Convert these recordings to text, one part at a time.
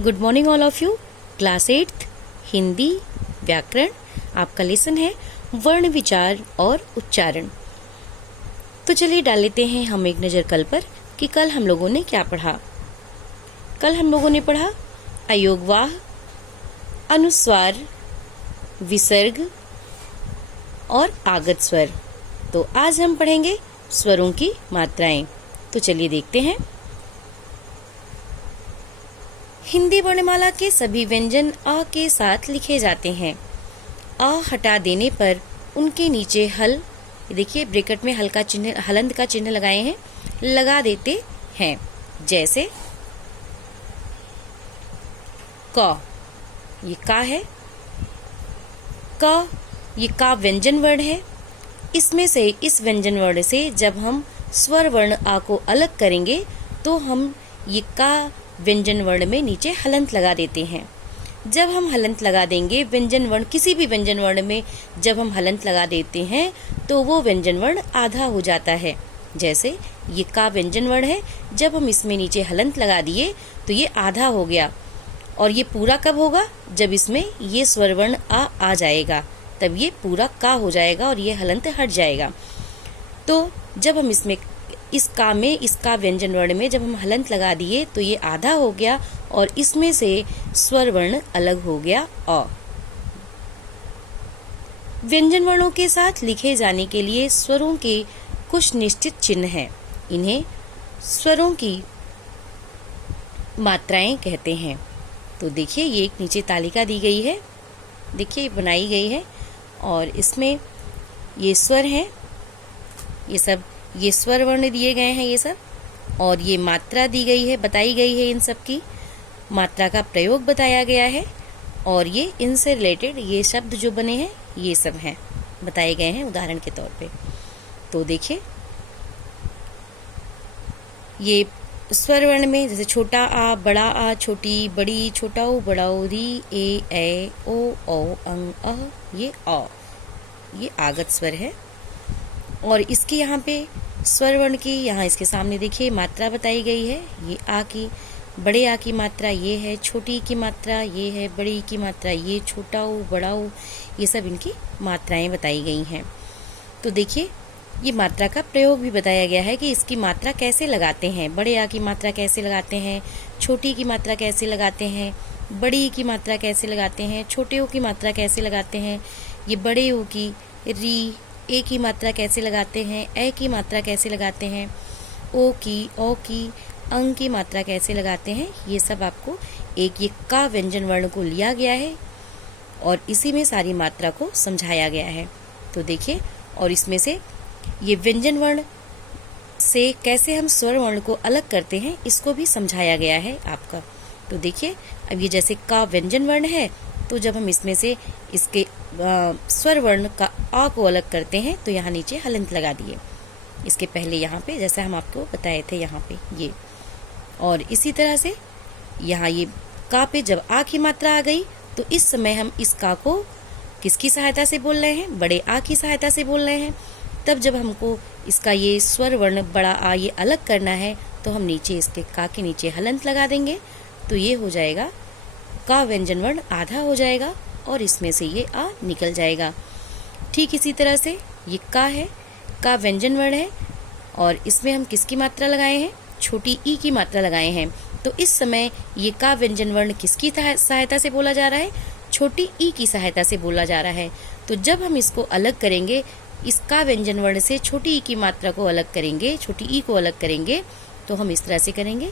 Good morning all of you. Class 8 Hindi व्याकरण आपका lesson है वर्ण विचार और उच्चारण। तो चलिए डाल लेते हैं हम एक नज़र कल पर कि कल हम लोगों ने क्या पढ़ा। कल हम लोगों ने पढ़ा अयोगवाह, अनुस्वार, विसर्ग और आगत स्वर। तो आज हम पढ़ेंगे स्वरों की मात्राएं। तो चलिए देखते हैं। हिंदी वर्णमाला के सभी व्यंजन अ के साथ लिखे जाते हैं। अ हटा देने पर उनके नीचे हल, देखिए ब्रैकेट में हल्का चिन्ह, हलंत का चिन्ह लगाए हैं, लगा देते हैं। जैसे क, ये का है। क ये का व्यंजन वर्ण है। इसमें से इस व्यंजन वर्ण से जब हम स्वर वर्ण आ को अलग करेंगे तो हम ये का व्यंजन वर्ण में नीचे हलंत लगा देते हैं। जब हम हलंत लगा देंगे व्यंजन वर्ण, किसी भी व्यंजन वर्ण में जब हम हलंत लगा देते हैं तो वो व्यंजन वर्ण आधा हो जाता है। जैसे ये का व्यंजन वर्ण है, जब हम इसमें नीचे हलंत लगा दिए तो ये आधा हो गया। और ये पूरा कब होगा? जब इसमें ये स्वर वर्ण आ जाएगा, तब ये पूरा का हो जाएगा और ये हलंत हट जाएगा। तो जब हम इसमें इस का व्यंजन वर्ण में जब हम हलंत लगा दिए तो ये आधा हो गया और इसमें से स्वर वर्ण अलग हो गया अ। व्यंजन वर्णों के साथ लिखे जाने के लिए स्वरों के कुछ निश्चित चिन्ह हैं। इन्हें स्वरों की मात्राएं कहते हैं। तो देखिए ये एक नीचे तालिका दी गई है, देखिए बनाई गई है और इसमें ये स्वर हैं, ये स्वर वर्ण दिए गए हैं ये सब, और ये मात्रा दी गई है, बताई गई है। इन सब की मात्रा का प्रयोग बताया गया है और ये इनसे रिलेटेड ये शब्द जो बने हैं ये सब हैं, बताए गए हैं उदाहरण के तौर पे। तो देखिए ये स्वर वर्ण में जैसे छोटा आ, बड़ा आ, छोटी, बड़ी, छोटा ऊ, बड़ा ऊ, री, ए, ओ, अंग, अ, ये अ, ये आगत स्वर है। और इसकी यहाँ पे स्वर वर्ण की यहाँ इसके सामने देखिए मात्रा बताई गई है। ये आ की, बड़े आ की मात्रा ये है, छोटी की मात्रा ये है, बड़ी की मात्रा ये, छोटा ऊ, बड़ा ऊ, ये सब इनकी मात्राएं बताई गई हैं। तो देखिए ये मात्रा का प्रयोग भी बताया गया है कि इसकी मात्रा कैसे लगाते हैं। बड़े आ की मात्रा कैसे लगाते हैं, छोटी की मात्रा कैसे लगाते हैं, बड़ी की मात्रा कैसे लगाते हैं, छोटे ओ की मात्रा कैसे लगाते हैं, ये बड़े ओ की, री, ए की मात्रा कैसे लगाते हैं, ए की मात्रा कैसे लगाते हैं, ओ की, अंग की मात्रा कैसे लगाते हैं। ये सब आपको एक ये का व्यंजन वर्ण को लिया गया है और इसी में सारी मात्रा को समझाया गया है। तो देखिए, और इसमें से ये व्यंजन वर्ण से कैसे हम स्वर वर्ण को अलग करते हैं इसको भी समझाया गया है आपका। तो देखिए अब ये जैसे का व्यंजन वर्ण है, तो जब हम इसमें से इसके स्वर वर्ण का आ को अलग करते हैं तो यहाँ नीचे हलंत लगा दिए, इसके पहले यहाँ पे जैसा हम आपको बताए थे यहाँ पे ये। और इसी तरह से यहाँ ये का पे जब आ की मात्रा आ गई तो इस समय हम इस का को किसकी सहायता से बोल रहे हैं? बड़े आ की सहायता से बोल रहे हैं। तब जब हमको इसका ये स्वर वर्ण बड़ा आ ये अलग करना है तो हम नीचे इसके का के नीचे हलंत लगा देंगे, तो ये हो जाएगा का व्यंजन वर्ण आधा हो जाएगा और इसमें से ये आ निकल जाएगा। ठीक इसी तरह से ये का है, का व्यंजन वर्ण है और इसमें हम किसकी मात्रा लगाए हैं? छोटी ई की मात्रा लगाए हैं। तो इस समय ये का व्यंजन वर्ण किसकी सहायता से बोला जा रहा है? छोटी ई की सहायता से बोला जा रहा है। तो जब हम इसको अलग करेंगे, इस का व्यंजन वर्ण से छोटी ई की मात्रा को अलग करेंगे, छोटी ई को अलग करेंगे, तो हम इस तरह से करेंगे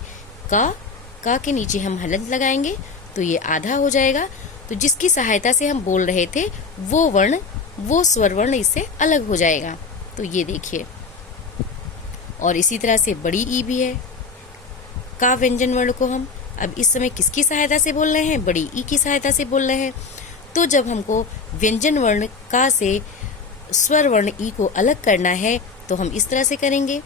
का के नीचे हम हलंत लगाएंगे तो ये आधा हो जाएगा। तो जिसकी सहायता से हम बोल रहे थे वो वर्ण, वो स्वर वर्ण इससे अलग हो जाएगा। तो ये देखिए, और इसी तरह से बड़ी ई भी है। का व्यंजन वर्ण को हम अब इस समय किसकी सहायता से बोल रहे हैं? बड़ी ई की सहायता से बोल रहे हैं। तो जब हमको व्यंजन वर्ण का से स्वर वर्ण ई को अलग करना है तो हम इस तरह से करेंगे।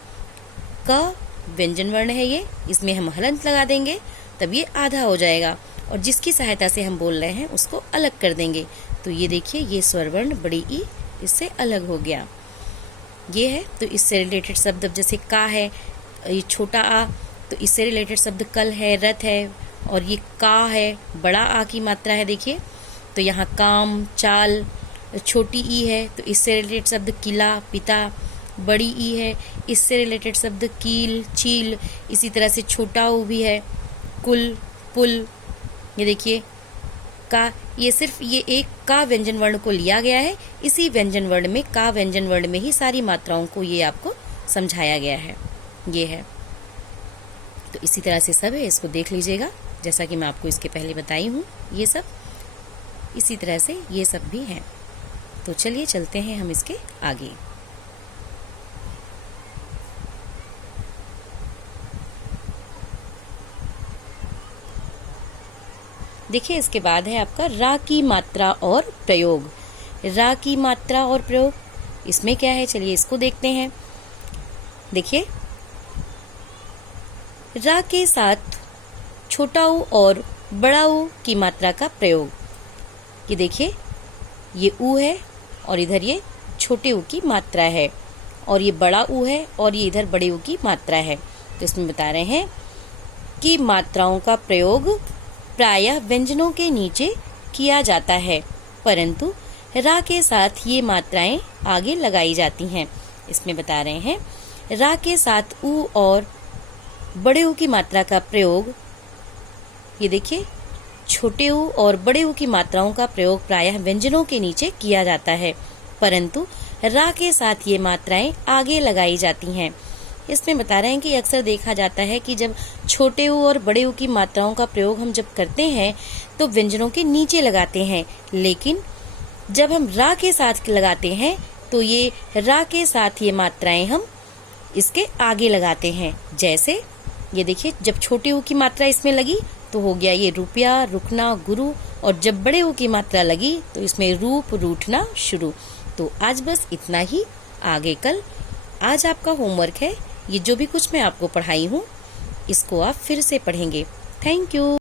का व्यंजन वर्ण है ये, इसमें हम हलंत लगा देंगे, तब ये आधा हो जाएगा और जिसकी सहायता से हम बोल रहे हैं उसको अलग कर देंगे। तो ये देखिए ये स्वर वर्ण बड़ी ई इससे अलग हो गया। ये है। तो इससे रिलेटेड शब्द जैसे का है, ये छोटा आ, तो इससे रिलेटेड शब्द कल है, रथ है, और ये का है, बड़ा आ की मात्रा है देखिए। तो यहाँ काम, चाल, छोटी ई है तो इससे रिलेटेड शब्द किला, पिता। बड़ी ई है, इससे रिलेटेड शब्द कील, चील। इसी तरह से छोटा ऊ भी है, कुल, पुल। ये देखिए का, ये सिर्फ ये एक का व्यंजन वर्ण को लिया गया है। इसी व्यंजन वर्ण में, का व्यंजन वर्ण में ही सारी मात्राओं को ये आपको समझाया गया है। ये है, तो इसी तरह से सब है, इसको देख लीजिएगा जैसा कि मैं आपको इसके पहले बताई हूँ। ये सब इसी तरह से ये सब भी हैं। तो चलिए चलते हैं हम इसके आगे। देखिए इसके बाद है आपका रा की मात्रा और प्रयोग। रा की मात्रा और प्रयोग, इसमें क्या है चलिए इसको देखते हैं। देखिए रा के साथ छोटा ऊ और बड़ा ऊ की मात्रा का प्रयोग। ये देखिए ये ऊ है और इधर ये छोटे ऊ की मात्रा है, और ये बड़ा ऊ है और ये इधर बड़े ऊ की मात्रा है। तो इसमें बता रहे हैं कि मात्राओं का प्रयोग प्रायः व्यंजनों के नीचे किया जाता है, परंतु रा के साथ ये मात्राएं आगे लगाई जाती हैं। इसमें बता रहे हैं रा के साथ ऊ और बड़े ऊ की मात्रा का प्रयोग। ये देखिए छोटे ऊ और बड़े ऊ की मात्राओं का प्रयोग प्रायः व्यंजनों के नीचे किया जाता है, परंतु रा के साथ ये मात्राएं आगे लगाई जाती हैं। इसमें बता रहे हैं कि अक्सर देखा जाता है कि जब छोटे ऊ और बड़े ऊ की मात्राओं का प्रयोग हम जब करते हैं तो व्यंजनों के नीचे लगाते हैं, लेकिन जब हम रा के साथ लगाते हैं तो ये रा के साथ ये मात्राएं हम इसके आगे लगाते हैं। जैसे ये देखिए जब छोटे ऊ की मात्रा इसमें लगी तो हो गया ये रुपया, रुकना, गुरु, और जब बड़े ऊ की मात्रा लगी तो इसमें रूप, रूठना, शुरू। तो आज बस इतना ही, आगे कल। आज आपका होमवर्क है, ये जो भी कुछ मैं आपको पढ़ाई हूँ इसको आप फिर से पढ़ेंगे। Thank you.